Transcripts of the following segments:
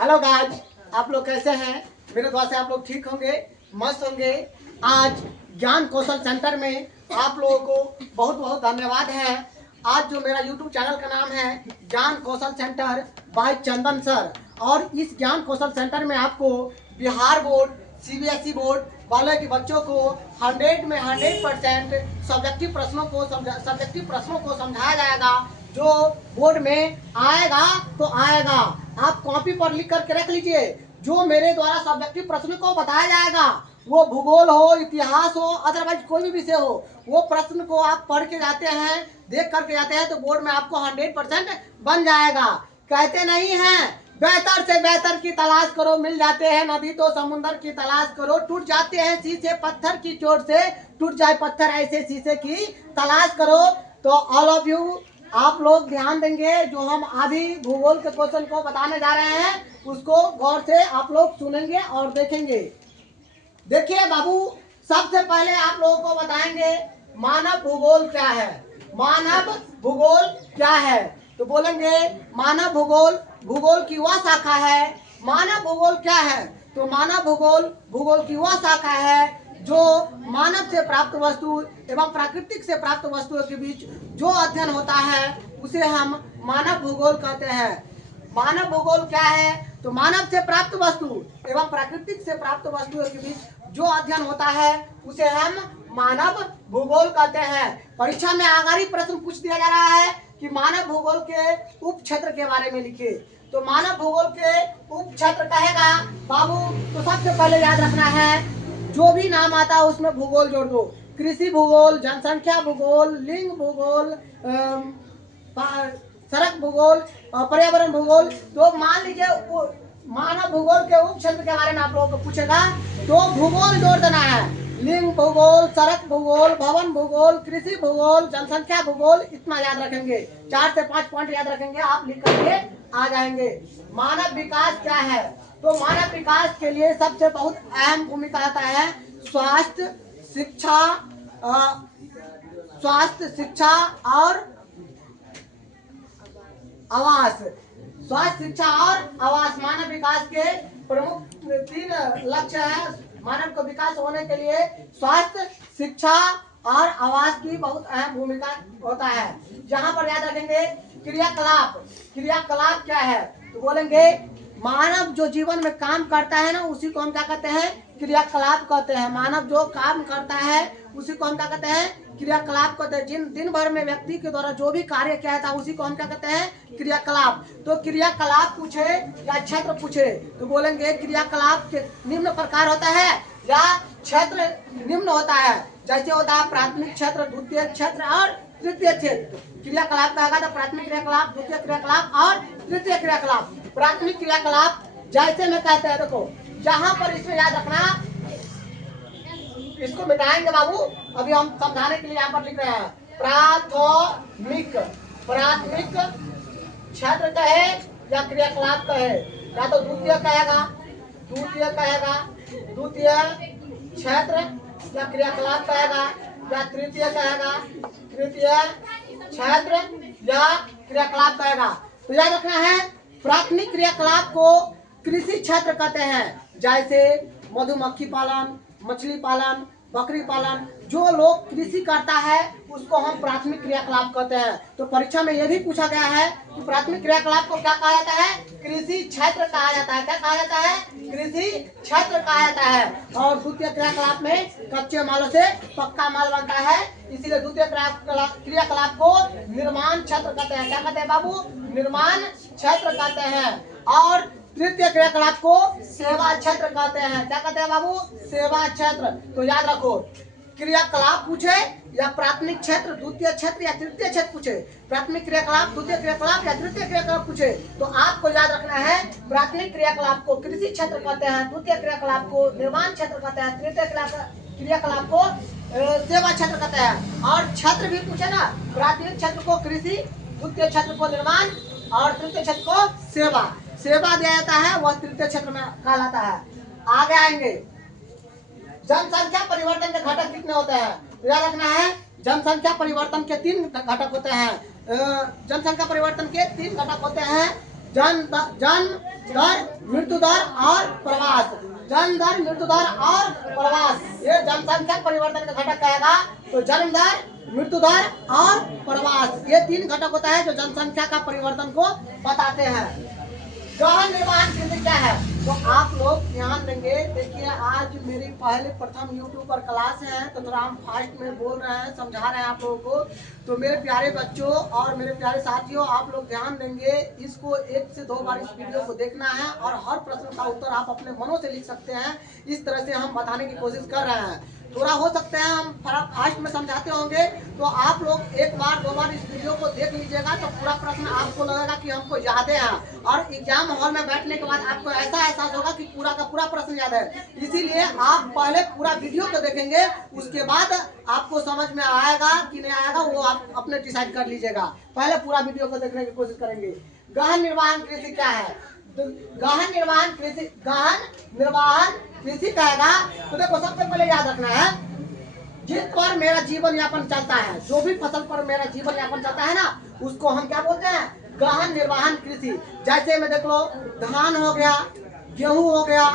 Hello guys, आप लोग कैसे हैं? मेरे दुआ से आप लोग ठीक होंगे, मस्त होंगे। आज ज्ञान कौशल सेंटर में आप लोगों को बहुत बहुत धन्यवाद है। आज जो मेरा यूट्यूब चैनल का नाम है ज्ञान कौशल सेंटर बाय चंदन सर, और इस ज्ञान कौशल सेंटर में आपको बिहार बोर्ड, सीबीएसई बोर्ड वाले के बच्चों को 100 में 100% सब्जेक्टिव प्रश्नों को समझाया जाएगा। जो बोर्ड में आएगा तो आएगा, आप कॉपी पर लिख करके रख लीजिए। जो मेरे द्वारा सब्जेक्टिव प्रश्न को बताया जाएगा, वो भूगोल हो, इतिहास हो, अदरवाइज कोई भी विषय हो, वो प्रश्न को आप पढ़ के जाते हैं, देख करके जाते हैं, तो बोर्ड में आपको 100% बन जाएगा। कहते नहीं हैं बेहतर से बेहतर की तलाश करो, मिल जाते हैं नदी तो समुंदर की तलाश करो, टूट जाते हैं शीशे पत्थर की चोट से, टूट जाए पत्थर ऐसे शीशे की तलाश करो। तो ऑल ऑफ यू आप लोग ध्यान देंगे, जो हम अभी भूगोल के क्वेश्चन को बताने जा रहे हैं उसको गौर से आप लोग सुनेंगे और देखेंगे। देखिए बाबू, सबसे पहले आप लोगों को बताएंगे मानव भूगोल क्या है। मानव भूगोल क्या है तो बोलेंगे मानव भूगोल भूगोल की वह शाखा है। मानव भूगोल क्या है तो मानव भूगोल भूगोल की वह शाखा है जो मानव से प्राप्त वस्तु एवं प्राकृतिक से प्राप्त वस्तुओं के बीच जो अध्ययन होता है उसे हम मानव भूगोल कहते हैं। मानव भूगोल क्या है तो मानव से प्राप्त वस्तु एवं प्राकृतिक से प्राप्त वस्तुओं के बीच जो अध्ययन होता है उसे हम मानव भूगोल कहते हैं। परीक्षा में आगामी प्रश्न पूछ दिया जा रहा है कि मानव भूगोल के उप क्षेत्र के बारे में लिखिए। तो मानव भूगोल के उप क्षेत्र कहेगा बाबू, तो सबसे पहले याद रखना है जो भी नाम आता है उसमें भूगोल जोड़ दो। कृषि भूगोल, जनसंख्या भूगोल, लिंग भूगोल, सड़क भूगोल, पर्यावरण भूगोल। तो मान लीजिए मानव भूगोल के उप क्षेत्र के बारे में आप लोगों को पूछेगा तो भूगोल जोड़ देना है। लिंग भूगोल, सड़क भूगोल, भवन भूगोल, कृषि भूगोल, जनसंख्या भूगोल, इतना याद रखेंगे। 4 से 5 पॉइंट याद रखेंगे, आप लिख करके आ जाएंगे। मानव विकास क्या है तो मानव विकास के लिए सबसे बहुत अहम भूमिका आता है स्वास्थ्य, शिक्षा और आवास। स्वास्थ्य, शिक्षा और आवास मानव विकास के प्रमुख 3 लक्ष्य है। मानव का विकास होने के लिए स्वास्थ्य, शिक्षा और आवास की बहुत अहम भूमिका होता है। यहाँ पर याद रखेंगे क्रियाकलाप। क्रियाकलाप क्या है तो बोलेंगे मानव जो जीवन में काम करता है ना, उसी को हम क्या कहते हैं क्रियाकलाप कहते हैं। मानव जो काम करता है उसी को हम क्या कहते हैं क्रियाकलाप कहते हैं। दिन भर में व्यक्ति के द्वारा जो भी कार्य किया था उसी को हम क्या कहते हैं क्रियाकलाप। तो क्रियाकलाप पूछे या क्षेत्र पूछे तो बोलेंगे क्रियाकलाप के निम्न प्रकार होता है या क्षेत्र निम्न होता है। जैसे होता है प्राथमिक क्षेत्र, द्वितीय क्षेत्र और तृतीय क्षेत्र। क्रियाकलाप कहेगा तो प्राथमिक क्रियाकलाप, द्वितीय क्रियाकलाप और तृतीय क्रियाकलाप। प्राथमिक क्रियाकलाप जैसे में कहते हैं, देखो जहां पर इसमें याद रखना, इसको मिटाएंगे बाबू, अभी हम समझाने के लिए यहाँ पर लिख रहे हैं। प्राथमिक क्षेत्र कहे या क्रियाकलाप कहे, या तो द्वितीय कहेगा द्वितीय क्षेत्र या क्रियाकलाप कहेगा, या तृतीय कहेगा तृतीय क्षेत्र या क्रियाकलाप कहेगा। तो याद रखना है प्राथमिक क्रियाकलाप को कृषि क्षेत्र कहते हैं। जैसे मधुमक्खी पालन, मछली पालन, बकरी पालन, जो लोग कृषि करता है उसको हम प्राथमिक क्रियाकलाप कहते हैं। तो परीक्षा में यह भी पूछा गया है कि प्राथमिक क्रियाकलाप को क्या कहा जाता है कृषि क्षेत्र कहा जाता है। क्या कहा जाता है कृषि क्षेत्र कहा जाता है। और द्वितीय क्रियाकलाप में कच्चे मालों से पक्का माल बनता है, इसीलिए द्वितीय क्रियाकलाप को निर्माण क्षेत्र कहते हैं। क्या कहते हैं बाबू निर्माण क्षेत्र कहते हैं। और तृतीय क्रियाकलाप को सेवा क्षेत्र कहते हैं। क्या कहते हैं बाबू सेवा क्षेत्र। तो याद रखो क्रियाकलाप पूछे या प्राथमिक क्षेत्र, द्वितीय क्षेत्र या तृतीय क्षेत्र पूछे, प्राथमिक क्रियाकलाप, द्वितीय क्रियाकलाप या तृतीय क्रियाकलाप पूछे, तो आपको याद रखना है प्राथमिक क्रियाकलाप को कृषि क्षेत्र कहते हैं, द्वितीय क्रियाकलाप को निर्माण क्षेत्र कहते हैं, तृतीय क्रियाकलाप को सेवा क्षेत्र कहते हैं। और क्षेत्र भी पूछे ना, प्राथमिक क्षेत्र को कृषि, द्वितीय क्षेत्र को निर्माण और तृतीय क्षेत्र को सेवा दिया जाता है, वह तृतीय क्षेत्र में कहलाता है। आगे आएंगे जनसंख्या परिवर्तन के घटक कितने होते हैं। याद रखना है जनसंख्या परिवर्तन के 3 घटक होते हैं। जनसंख्या परिवर्तन के 3 घटक होते हैं। जन्म दर, मृत्यु दर और प्रवास। जन्म दर, मृत्यु दर और प्रवास, ये जनसंख्या परिवर्तन का घटक कहेगा। तो जन्म दर, मृत्यु दर और प्रवास, ये 3 घटक होता है जो जनसंख्या का परिवर्तन को बताते हैं। गहन निर्माण कृषि क्या है? तो आप लोग ध्यान देंगे। देखिए, आज मेरी प्रथम यूट्यूब पर क्लास है, तो थोड़ा हम फास्ट में बोल रहे हैं, समझा रहे हैं आप लोगों को। तो मेरे प्यारे बच्चों और मेरे प्यारे साथियों, आप लोग ध्यान देंगे। इसको 1 से 2 बार इस वीडियो को देखना है और हर प्रश्न का उत्तर आप अपने मनों से लिख सकते हैं। इस तरह से हम बताने की कोशिश कर रहे हैं। थोड़ा हो सकता है हम फास्ट में समझाते होंगे, तो आप लोग 1 बार 2 बार इस वीडियो को देख लीजिएगा, तो पूरा प्रश्न आपको लगेगा कि हमको याद है। और एग्जाम हॉल में बैठने के बाद आपको ऐसा एहसास होगा कि पूरा का पूरा प्रश्न याद है। इसीलिए आप पहले पूरा वीडियो को देखेंगे, उसके बाद आपको समझ में आएगा कि नहीं आएगा वो आप अपने डिसाइड कर लीजिएगा। पहले पूरा वीडियो को देखने की कोशिश करेंगे। गहन निर्माण कृषि क्या है? तो गहन निर्माण कृषि कहेगा। तो देखो, सबसे पहले याद रखना है, जिस पर मेरा जीवन यापन चलता है, जो भी फसल पर मेरा जीवन यापन चलता है ना, उसको हम क्या बोलते हैं? गहन निर्वाहन कृषि। जैसे में देख लो, धान हो गया, गेहूं हो गया,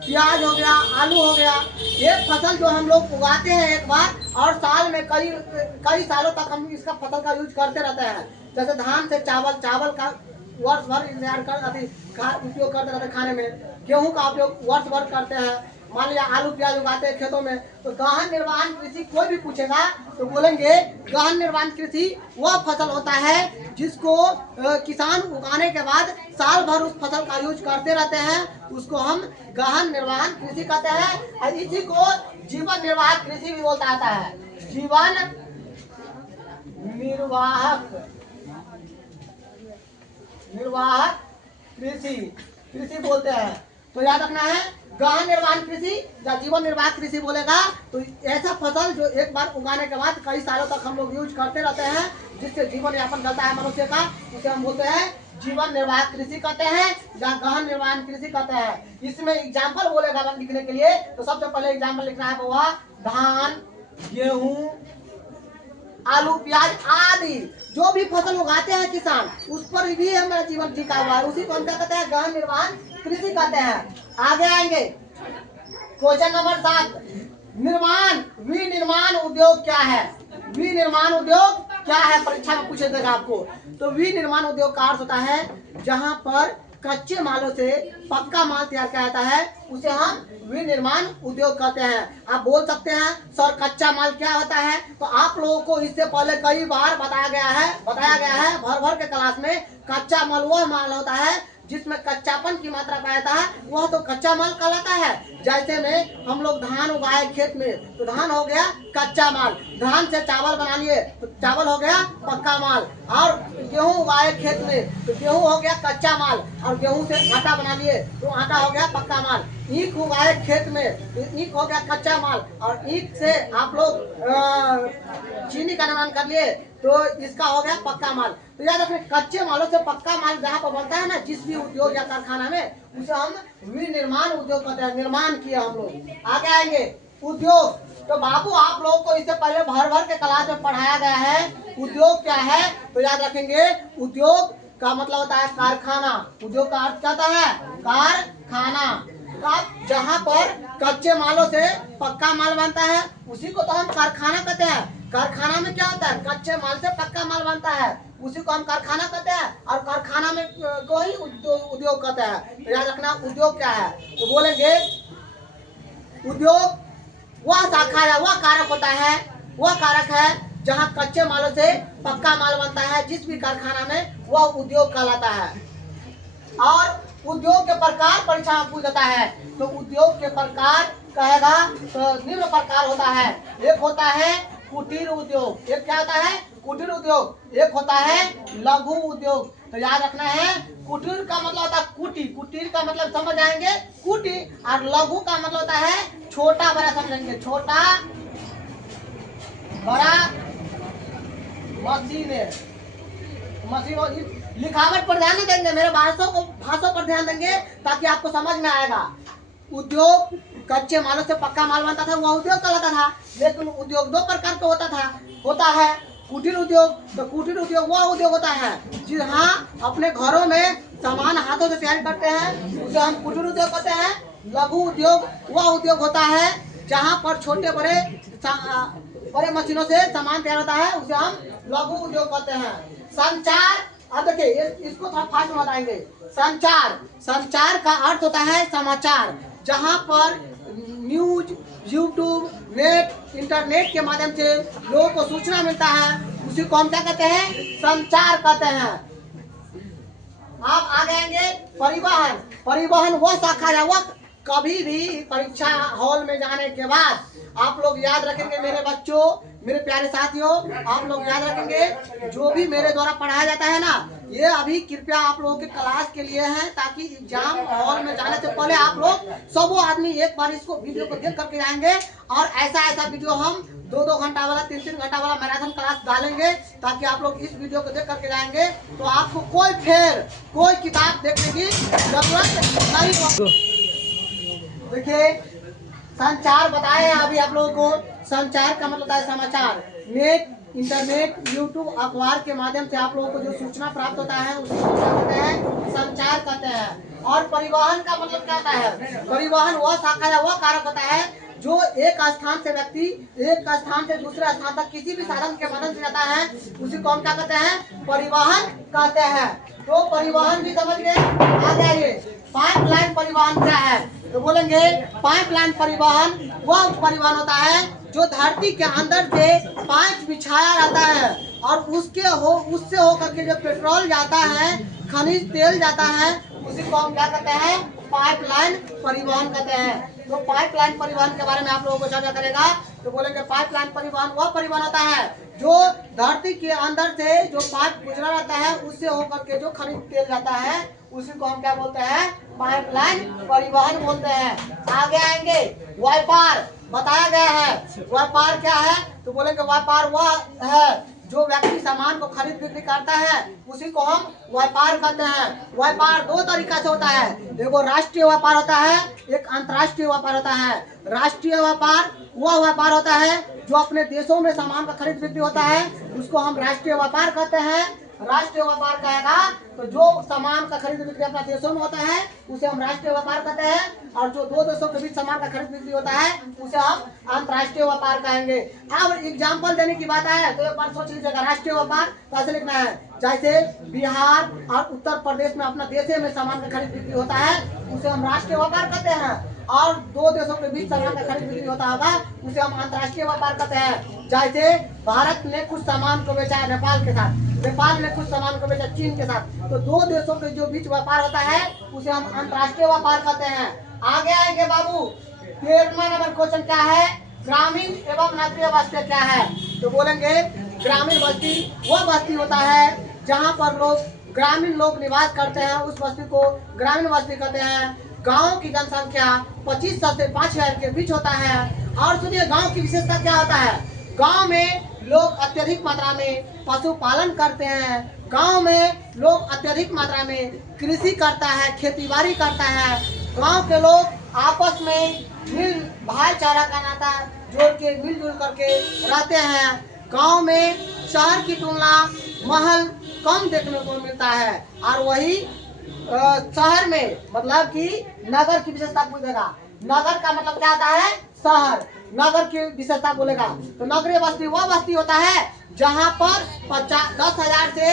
प्याज हो गया, आलू हो गया। ये फसल जो हम लोग उगाते हैं एक बार, और साल में कई सालों तक हम इसका फसल का यूज करते रहते हैं। जैसे धान से चावल का वर्ष भर इंतजार उपयोग करते रहते हैं खाने में। गेहूं का उपयोग वर्ष भर करते हैं। मान लिया आलू प्याज उगाते हैं खेतों में। तो गहन निर्वाहन कृषि कोई भी पूछेगा तो बोलेंगे गहन निर्वाहन कृषि वह फसल होता है जिसको किसान उगाने के बाद साल भर उस फसल का यूज करते रहते हैं, उसको हम गहन निर्वाहन कृषि कहते हैं। और इसी को जीवन निर्वाह कृषि भी बोलता आता है। जीवन निर्वाह कृषि बोलते हैं। तो याद रखना है, गहन निर्वाहन कृषि या जीवन निर्वाह कृषि बोलेगा तो ऐसा फसल जो एक बार उगाने के बाद कई सालों तक हम लोग यूज करते रहते हैं, जिससे जीवन यापन चलता है मनुष्य का, उसे हम बोलते हैं जीवन निर्वाह कृषि कहते हैं या गहन निर्वाहन कृषि कहते हैं। इसमें एग्जाम्पल बोलेगा लिखने के लिए, तो सबसे पहले एग्जाम्पल लिखना है वह धान, गेहूं, आलू, प्याज आदि जो भी फसल उगाते हैं किसान, उस पर भी हमारा जीवन टिका हुआ है। उसी को हम क्या कहते हैं? गहन निर्वाहन कृषि कहते हैं। आगे आएंगे, क्वेश्चन नंबर 7, विनिर्माण उद्योग क्या है? विनिर्माण उद्योग क्या है? परीक्षा में पूछे देगा आपको। तो विनिर्माण उद्योग का अर्थ होता है जहां पर कच्चे मालों से पक्का माल तैयार किया जाता है, उसे हम विनिर्माण उद्योग कहते हैं। आप बोल सकते हैं सर कच्चा माल क्या होता है? तो आप लोगों को इससे पहले कई बार बताया गया है भर भर के क्लास में। कच्चा माल वह माल होता है जिसमें कच्चापन की मात्रा पाया जाता है, वह तो कच्चा माल कहलाता है। जैसे में हम लोग धान उगाए खेत में, तो धान हो गया कच्चा माल। धान से चावल बना लिए तो चावल हो गया पक्का माल। और गेहूं उगाए खेत में तो गेहूं हो गया कच्चा माल, और गेहूं से आटा बना लिए तो आटा हो गया पक्का माल। ईख उगाए खेत में तो ईख हो गया कच्चा माल, और ईख से आप लोग चीनी का निर्माण कर लिए तो इसका हो गया पक्का माल। तो याद रखना, कच्चे मालों से पक्का माल जहाँ पर बनता है ना, जिस भी उद्योग या कारखाना में, उसे हम विनिर्माण उद्योग कहते हैं। निर्माण किया हम लोग। आगे आएंगे उद्योग। तो बाबू आप लोगों को इससे पहले भर भर के क्लास में पढ़ाया गया है उद्योग क्या है। तो याद रखेंगे, उद्योग का मतलब होता है कारखाना। उद्योग का अर्थ क्या होता है? कारखाना। जहाँ पर कच्चे मालों से पक्का माल बनता है, उसी को तो हम कारखाना कहते हैं। कारखाना में क्या होता है? कच्चे माल से पक्का माल बनता है, उसी को हम कारखाना कहते हैं। और कारखाना में को ही उद्योग कहते हैं। तो याद रखना, उद्योग क्या है? तो बोलेंगे उद्योग वह शाखा या वह कारक होता है, वह कारक है जहाँ कच्चे मालों से पक्का माल बनता है। जिस भी कारखाना में वह उद्योग कहलाता है। और उद्योग के प्रकार परीक्षा में पूछ जाता है। तो उद्योग के प्रकार कहेगा तो निम्न प्रकार होता है। एक होता है कुटीर उद्योग। एक क्या होता है? कुटीर उद्योग। एक होता है लघु उद्योग। तो याद रखना है, कुटीर का मतलब होता है कुटी। कुटीर का मतलब समझ आएंगे कुटी। और लघु का मतलब होता है छोटा बड़ा, समझेंगे छोटा बड़ा मशीन। लिखावट पर ध्यान नहीं देंगे, मेरे भाषाओं पर ध्यान देंगे ताकि आपको समझ में आएगा। उद्योग कच्चे मालों से पक्का माल बनता था, वह उद्योग कहलाता था। लेकिन उद्योग 2 प्रकार का होता है कुटीर उद्योग। तो कुटीर उद्योग वह उद्योग होता है जहाँ अपने घरों में सामान हाथों से तैयार करते हैं उसे हम कुटीर उद्योग कहते हैं। लघु उद्योग वह उद्योग होता है जहाँ पर छोटे बड़े मशीनों से सामान तैयार होता है, उसे हम लघु उद्योग कहते हैं। संचार, अब देखिए इसको थोड़ा फास्ट में बताएंगे। संचार का अर्थ होता है समाचार, जहाँ पर न्यूज, यूट्यूब, नेट, इंटरनेट के माध्यम से लोगों को सूचना मिलता है, उसी को हम क्या कहते हैं? संचार कहते हैं। आप आगे आएंगे परिवहन वह शाखा है, वह कभी भी परीक्षा हॉल में जाने के बाद आप लोग याद रखेंगे, मेरे बच्चों, मेरे प्यारे साथियों, आप लोग याद रखेंगे जो भी मेरे द्वारा पढ़ाया जाता है ना, ये अभी कृपया आप लोगों के क्लास के लिए है, ताकि एग्जाम हॉल में जाने से पहले आप लोग सब आदमी एक बार इसको वीडियो को देख करके जाएंगे। और ऐसा वीडियो हम 2-2 घंटा वाला, 3-3 घंटा वाला मैराथन क्लास डालेंगे, ताकि आप लोग इस वीडियो को देख करके जाएंगे तो आपको कोई किताब देखने की जरूरत नहीं होगी। देखिए संचार बताए अभी आप लोगों को। संचार का मतलब है समाचार। नेट, इंटरनेट, यूट्यूब, अखबार के माध्यम से आप लोगों को जो सूचना प्राप्त होता है उसे क्या कहते हैं? संचार कहते हैं। और परिवहन का मतलब क्या होता है? परिवहन वह शाखा है, वह कारक होता है जो एक स्थान से व्यक्ति एक स्थान से दूसरे स्थान तक किसी भी साधन के माध्यम से जाता है, उसी को हम क्या कहते हैं? परिवहन कहते हैं। तो परिवहन भी समझ गए। आ जाइए, पाइपलाइन परिवहन क्या है? तो बोलेंगे पाइपलाइन परिवहन वह परिवहन होता है जो धरती के अंदर से पाइप बिछाया रहता है और उससे होकर के जो पेट्रोल जाता है, खनिज तेल जाता है, उसी को हम क्या कहते हैं? पाइपलाइन परिवहन कहते हैं। तो पाइपलाइन परिवहन के बारे में आप लोगों को चर्चा करेगा। तो बोलेंगे पाइपलाइन परिवहन वह परिवहन होता है जो धरती के अंदर से जो पाइप गुजरा रहता है, उससे होकर के जो खनिज तेल जाता है, उसी को हम क्या बोलते हैं? पाइपलाइन परिवहन बोलते हैं। आगे आएंगे, व्यापार बताया गया है। व्यापार क्या है? तो बोलेंगे व्यापार वह है जो व्यक्ति सामान को खरीद बिक्री करता है, उसी को हम व्यापार कहते हैं। व्यापार 2 तरीका से होता है, एगो राष्ट्रीय व्यापार होता है, एक अंतर्राष्ट्रीय व्यापार होता है। राष्ट्रीय व्यापार वह व्यापार होता है जो अपने देशों में सामान का खरीद बिक्री होता है, उसको हम राष्ट्रीय व्यापार कहते हैं। राष्ट्रीय व्यापार कहेगा तो जो सामान का खरीद बिक्री अपना देशों में होता है उसे हम राष्ट्रीय व्यापार कहते हैं, और जो 2 देशों के बीच सामान का खरीद बिक्री होता है उसे हम अंतर्राष्ट्रीय व्यापार कहेंगे। अब एग्जाम्पल देने की बात है तो एक बार सोच लीजिएगा, राष्ट्रीय व्यापार कैसे लिखना है? जैसे बिहार और उत्तर प्रदेश में अपना देश में सामान का खरीद बिक्री होता है, उसे हम राष्ट्रीय व्यापार कहते हैं। और 2 देशों के बीच सामान का खरीद बिक्री होता होगा, उसे हम अंतर्राष्ट्रीय व्यापार कहते हैं। जैसे भारत ने कुछ सामान को बेचा है नेपाल के साथ, नेपाल ने कुछ सामान को बेचा चीन के साथ, तो 2 देशों के जो बीच व्यापार होता है उसे हम अंतर्राष्ट्रीय व्यापार कहते हैं। आगे आएंगे बाबू, 13वां नंबर क्वेश्चन क्या है? ग्रामीण एवं नगरीय बस्ती क्या है? तो बोलेंगे ग्रामीण बस्ती वह बस्ती होता है जहाँ पर ग्रामीण लोग निवास करते हैं, उस बस्ती को ग्रामीण बस्ती कहते हैं। गांव की जनसंख्या 2500 से 5000 के बीच होता है। और सुनिए गांव की विशेषता क्या होता है? गांव में लोग अत्यधिक मात्रा में पशुपालन करते हैं। गांव में लोग अत्यधिक मात्रा में कृषि करता है, खेतीबाड़ी करता है। गांव के लोग आपस में भाईचारा का नाता जोड़ के मिलजुल करके रहते हैं। गांव में शहर की तुलना महल कम देखने को मिलता है, और वही शहर में मतलब कि नगर की विशेषता पूछेगा। नगर का मतलब क्या होता है? शहर। नगर की विशेषता बोलेगा तो नगरीय बस्ती वह बस्ती होता है जहाँ पर 10,000 से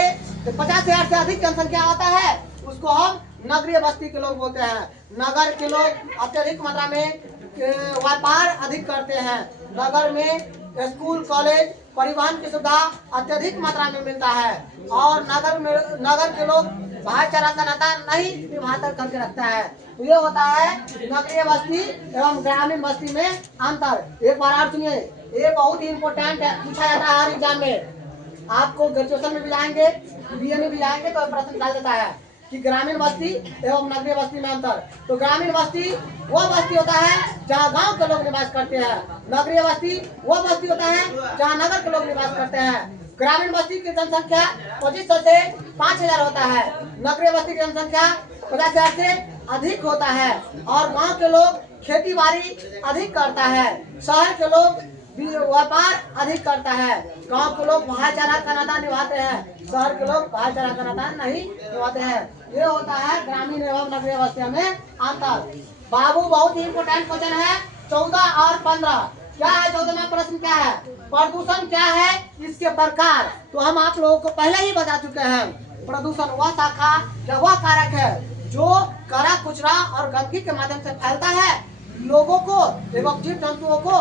50,000 से अधिक जनसंख्या होता है, उसको हम नगरीय बस्ती के लोग बोलते हैं। नगर के लोग अत्यधिक मात्रा में व्यापार अधिक करते हैं। नगर में स्कूल, कॉलेज, परिवहन की सुविधा अत्यधिक मात्रा में मिलता है, और नगर के लोग भाईचारा का नाता नहीं निभाकर करके रखता है। तो ये होता है नगरीय बस्ती एवं ग्रामीण बस्ती में अंतर। एक बार आप सुनिए, ये बहुत ही इम्पोर्टेंट है, पूछा जाता है हर एग्जाम में। आपको ग्रेजुएशन में भी जाएंगे, बीए में भी जाएंगे तो प्रश्न डाल देता है कि ग्रामीण बस्ती एवं नगरीय बस्ती में अंतर। तो ग्रामीण बस्ती वह बस्ती होता है जहाँ गांव के लोग निवास करते हैं। नगरीय बस्ती वह बस्ती होता है जहाँ नगर के लोग निवास करते हैं। ग्रामीण बस्ती की जनसंख्या 2500 से 5000 होता है। नगरीय बस्ती की जनसंख्या 50,000 से अधिक होता है, और गांव के लोग खेती बाड़ी अधिक करता है। शहर के लोग व्यापार अधिक करता है। गांव के लोग भाईचारा का नाता निभाते हैं, शहर के लोग भाईचारा का नाता नहीं निभाते हैं। ये होता है ग्रामीण एवं नगरीय अवस्था में अंतर। बाबू बहुत ही इम्पोर्टेंट क्वेश्चन है 14 और 15। क्या है 14वां प्रश्न? क्या है? प्रदूषण क्या है, इसके प्रकार। तो हम आप लोगों को पहले ही बता चुके हैं। प्रदूषण वह शाखा या वह कारक है जो करा कुचरा और गंदगी के माध्यम से फैलता है, लोगों को एवं जीव जंतुओं को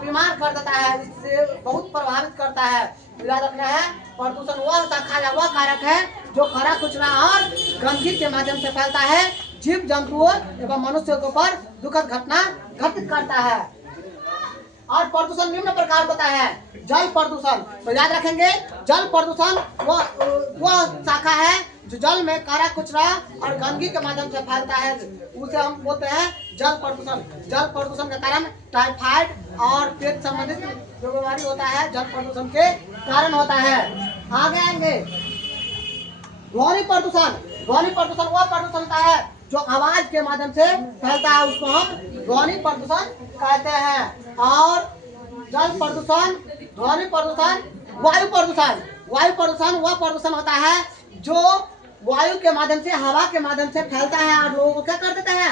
बीमार कर देता है, इससे बहुत प्रभावित करता है। याद रखना है, प्रदूषण वह शाखा या वह कारक है जो करा कुचरा और गंदगी के माध्यम से फैलता है, जीव जंतुओं एवं मनुष्यों के ऊपर दुखद घटना घटित करता है। और प्रदूषण निम्न प्रकार होता है। जल प्रदूषण, तो याद रखेंगे जल प्रदूषण वह शाखा है जो जल में करा कुचरा और गंदगी के माध्यम से फैलता है, उसे हम बोलते हैं जल प्रदूषण। जल प्रदूषण का कारण टाइफाइड और पेट संबंधित जो बीमारी होता है जल प्रदूषण के कारण होता है। आगे आएंगे ध्वनि प्रदूषण। ध्वनि प्रदूषण वह प्रदूषण होता है जो आवाज के माध्यम से फैलता है, उसको हम ध्वनि प्रदूषण कहते हैं। और जल प्रदूषण, ध्वनि प्रदूषण, वायु प्रदूषण। वायु प्रदूषण वह प्रदूषण होता है जो वायु के माध्यम से, हवा के माध्यम से फैलता है और लोगों को क्या कर देता है?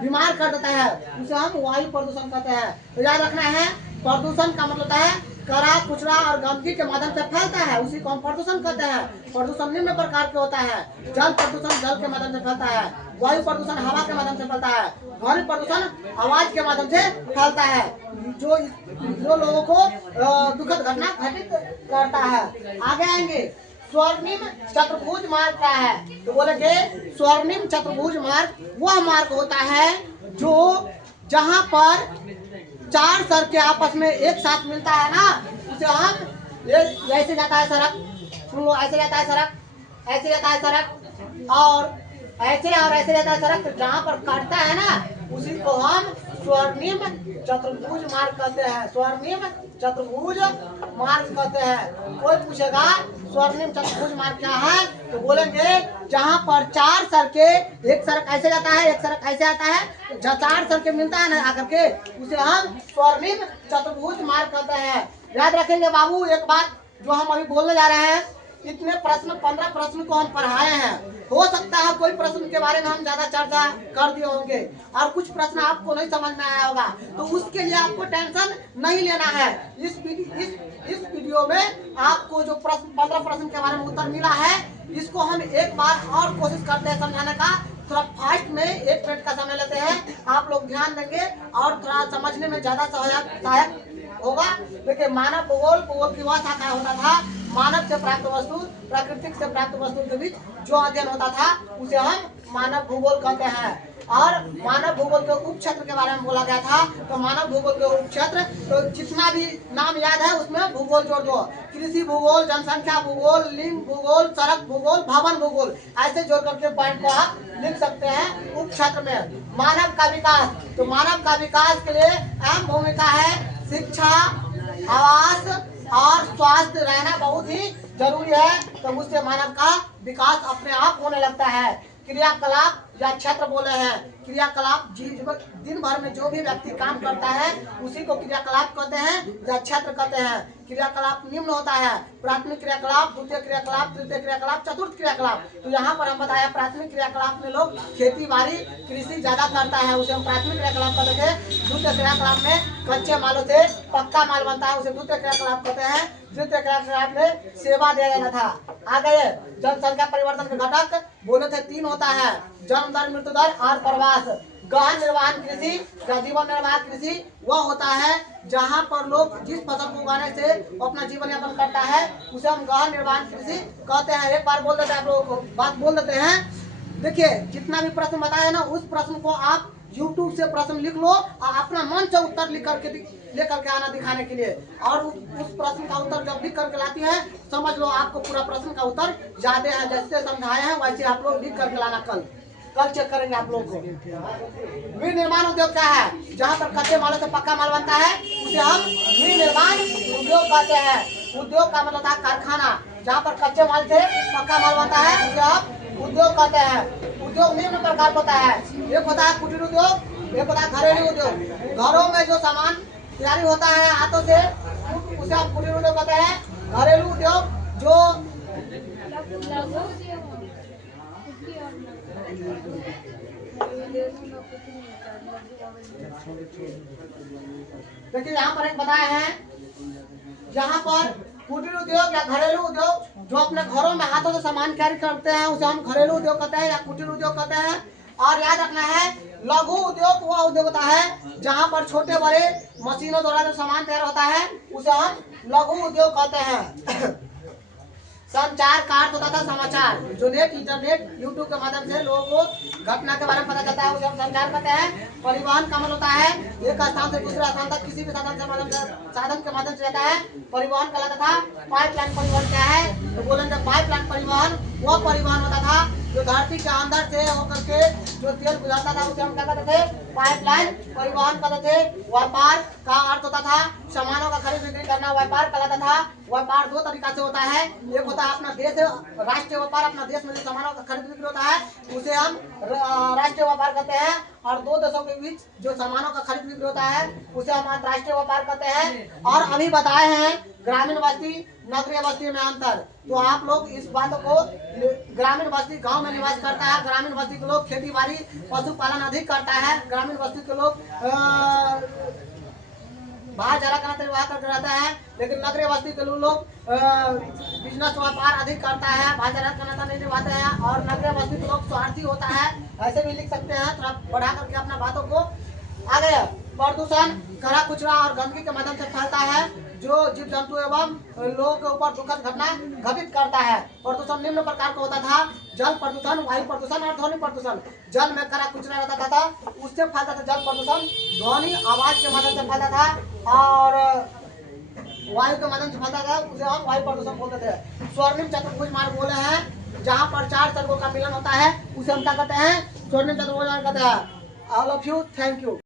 बीमार कर देता है, उसे हम वायु प्रदूषण कहते हैं। तो याद रखना है, प्रदूषण का मतलब होता है करा कुचरा और गंदगी के माध्यम से फैलता है, उसी को हम प्रदूषण कहते हैं। प्रदूषण निम्न प्रकार के होता है। जल प्रदूषण जल के माध्यम से फैलता है, वायु प्रदूषण हवा के माध्यम से फैलता है, ध्वनि प्रदूषण आवाज के माध्यम से फैलता है, जो लोगों को दुखद घटना घटित करता है। आगे आएंगे स्वर्णिम चतुर्भुज मार्ग क्या है? तो बोलेंगे स्वर्णिम चतुर्भुज मार्ग वह मार्ग होता है जो जहाँ पर 4 सड़क के आपस में एक साथ मिलता है ना, उसे हम ऐसे जाता है सड़क, सुन लो, ऐसे जाता है सड़क, ऐसे जाता है सड़क और ऐसे जाता है सड़क, तो जहाँ पर काटता है ना उसी को हम स्वर्णिम चतुर्भुज मार्ग कहते हैं। स्वर्णिम चतुर्भुज मार्ग कहते हैं। कोई पूछेगा स्वर्णिम चतुर्भुज मार्ग क्या है, तो बोलेंगे जहाँ पर 4 सड़कें, एक सड़क ऐसे जाता है, एक सड़क ऐसे आता है, जहाँ 4 सड़कें मिलता है ना आकर के, उसे हम स्वर्णिम चतुर्भुज मार्ग कहते हैं। याद रखेंगे बाबू एक बात जो हम अभी बोलने जा रहे हैं, इतने प्रश्न 15 प्रश्न को हम पढ़ाए हैं। हो सकता है कोई प्रश्न के बारे में हम ज्यादा चर्चा कर दिए होंगे और कुछ प्रश्न आपको नहीं समझ में आया होगा, तो उसके लिए आपको टेंशन नहीं लेना है। इस वीडियो में आपको जो 15 प्रश्न के बारे में उत्तर मिला है, इसको हम एक बार और कोशिश करते हैं समझाने का। थोड़ा फास्ट में 1 मिनट का समय लेते हैं, आप लोग ध्यान देंगे और थोड़ा समझने में ज्यादा सहायक होगा। देखिए मानव भूगोल की वह शाखा होता था, मानव से प्राप्त वस्तु प्राकृतिक से प्राप्त वस्तु के बीच जो अध्ययन होता था उसे हम मानव भूगोल कहते हैं। और मानव भूगोल के उप क्षेत्र के बारे में बोला गया था, तो मानव भूगोल के उप क्षेत्र, तो जितना भी नाम याद है उसमें भूगोल जोड़ दो। कृषि भूगोल, जनसंख्या भूगोल, लिंग भूगोल, सड़क भूगोल, भवन भूगोल, ऐसे जोड़ करके पॉइंट को आप लिख सकते हैं उप क्षेत्र में। मानव का विकास, तो मानव का विकास के लिए अहम भूमिका है शिक्षा, आवास और स्वास्थ्य रहना बहुत ही जरूरी है, तो उससे मानव का विकास अपने आप होने लगता है। क्रियाकलाप या क्षेत्र बोले हैं, क्रियाकलाप दिन भर में जो भी व्यक्ति काम करता है उसी को क्रियाकलाप कहते हैं या क्षेत्र कहते हैं। क्रियाकलाप निम्न होता है प्राथमिक क्रियाकलाप, द्वितीय क्रियाकलाप, तृतीय क्रियाकलाप, चतुर्थ क्रियाकलाप। तो यहाँ पर हम बताया प्राथमिक क्रियाकलाप में लोग खेती बाड़ी कृषि ज्यादा करता है, उसे हम प्राथमिक क्रियाकलाप कहते हैं। द्वितीय क्रियाकलाप में कच्चे मालों से पक्का माल बनता है, उसे द्वितीय क्रियाकलाप कहते हैं। तृतीय क्रियाकलाप में सेवा दिया जाता था। आ गए जनसंख्या परिवर्तन के घटक बोले थे 3 होता है, जन्म दर, मृत्यु दर और प्रवास। गहन निर्वाहन कृषि या जीवन निर्वाह कृषि वह होता है जहाँ पर लोग जिस फसल को उगाने से अपना जीवन यापन करता है उसे हम गहन निर्वाहन कृषि कहते हैं। एक बार बोल देते हैं, आप लोगों को बात बोल देते हैं। देखिए जितना भी प्रश्न बताया ना उस प्रश्न को आप YouTube से प्रश्न लिख लो और अपना मन से उत्तर लेकर के आना दिखाने के लिए, और उस प्रश्न का उत्तर जब लिख करके लाती है समझ लो आपको पूरा प्रश्न का उत्तर ज्यादा है। जैसे समझाए हैं वैसे आप लोग लिख करके लाना। कल चेक करेंगे आप लोग को। विनिर्माण उद्योग क्या है? जहाँ पर कच्चे मालों से पक्का माल बनता है उसे हम विनिर्माण उद्योग कहते हैं। उद्योग का मतलब है कारखाना, जहाँ पर कच्चे माल से पक्का माल बनता है उसे हम उद्योग कहते हैं। उद्योग निम्न प्रकार होता है, एक होता है कुटीर उद्योग, एक होता है घरेलू उद्योग। घरों में जो सामान तैयारी होता है हाथों से, उसे हम कुटीर उद्योग कहते हैं। घरेलू उद्योग जो देखिए यहाँ पर एक बताया है, यहाँ पर कुटीर उद्योग या घरेलू उद्योग जो अपने घरों में हाथों से सामान कैरी करते हैं उसे हम घरेलू उद्योग कहते हैं या कुटीर उद्योग कहते हैं। और याद रखना है, लघु उद्योग वह उद्योग होता है जहाँ पर छोटे बड़े मशीनों द्वारा जो सामान तैयार होता है उसे हम लघु उद्योग कहते हैं। संचार का अर्थ होता था समाचार, जो नेट इंटरनेट यूट्यूब के माध्यम से लोगों को घटना के बारे में पता चलता है उसे हम संचार कहते हैं। परिवहन का मतलब होता है एक स्थान से दूसरे स्थान तक किसी भी साधन के माध्यम से जाता है, परिवहन कहलाता था। पाइपलाइन परिवहन क्या है तो बोलेंगे पाइपलाइन परिवहन वह परिवहन होता था जो धरती के अंदर से होकर के जो तेल गुजरता था उसे हम क्या कहते थे, पाइपलाइन परिवहन कहते थे। व्यापार का अर्थ होता था सामानों का खरीद बिक्री करना, व्यापार कहलाता था। व्यापार दो तरीका से होता है, एक होता है अपना देश राष्ट्रीय व्यापार, अपना देश में जो सामानों का खरीद बिक्री होता है उसे हम राष्ट्रीय व्यापार कहते हैं। और दो देशों के बीच जो सामानों का खरीद बिक्री होता है उसे हम अंतर्राष्ट्रीय व्यापार कहते हैं। और अभी बताए हैं ग्रामीण बस्ती नगरीय बस्ती में अंतर, तो आप लोग इस बातों को, ग्रामीण बस्ती गांव में निवास करता है, ग्रामीण बस्ती के लोग खेती बाड़ी पशुपालन अधिक करता है, ग्रामीण बस्ती के लोग बाहर जरा करना निर्वाह करके रहता है, लेकिन नगरीय बस्ती के लोग बिजनेस व्यापार अधिक करता है, भाईचारा करना नहीं निभाते हैं। और नगरीय बस्ती के लोग स्वार्थी होता है, ऐसे भी लिख सकते हैं, थोड़ा बढ़ा करके अपना बातों को आगे। प्रदूषण कचरा कुचरा और गंदगी के माध्यम से फैलता है जो जीव जंतु एवं लोगों के ऊपर दुखद घटना घटित करता है। प्रदूषण निम्न प्रकार का होता था, जल प्रदूषण, वायु प्रदूषण और ध्वनि प्रदूषण। जल में कचरा कुचरा रहता था उससे फैलता था जल प्रदूषण, ध्वनि आवाज के माध्यम से फैलता था और वायु के माध्यम से फैलता था उसे हम वायु प्रदूषण बोलते थे। स्वर्णिम चतुर्भुज मार्ग बोले हैं जहाँ पर चार सर्गों का मिलन होता है उसे हम क्या कहते हैं, स्वर्णिम चतुर्भुज मार्ग कहते हैं। All of you, thank you.